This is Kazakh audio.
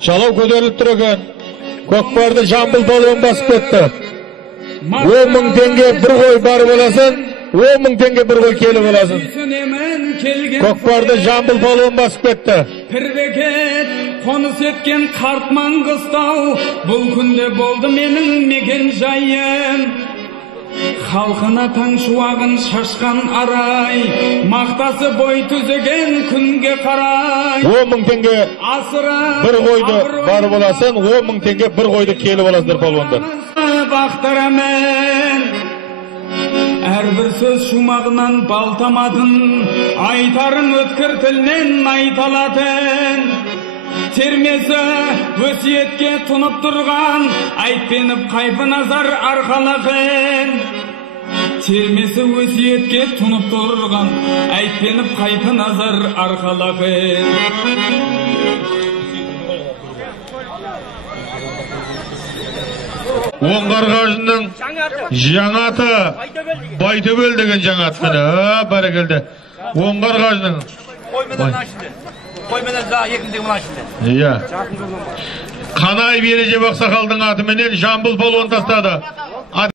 Çalau көтеріліп тұр екен. Көкпарды Жамбыл балуан басып кетті. 10.000 теңге бір қой барып аласың, 10.000 теңге бір қой келіп аласың. Көкпарды Жамбыл балуан басып кетті. Пірбекет қоныс еткен қартман қыстау, бұл күнде болды менің мекен жайым. Халқына таң шуағын шашқан арай, мақтасы бой түзеген күнге қарай. 10.000 теңге бір қойды барып аласың, 10.000 теңге бір қойды келіп аласыңдар балуандар. Бақтырамен әрбір сөз шумағынан балтамадын, айтарын өткір тілмен айталатын. Термесі өсиетке тұнып тұрған, айтпеніп қайпы назар арқалағын. Термесі өсиетке тұнып тұрған, айтпеніп қайпы назар арқалағын. Оңғарғажының жаңаты Байтөбел деген жаңат міне, бәрекелді. Оңғарғажының Қойменен за екіндегі мұна ішінде. Иә. Қанай Береже Бақсақалдың атыменен Жамбыл балуан тастады.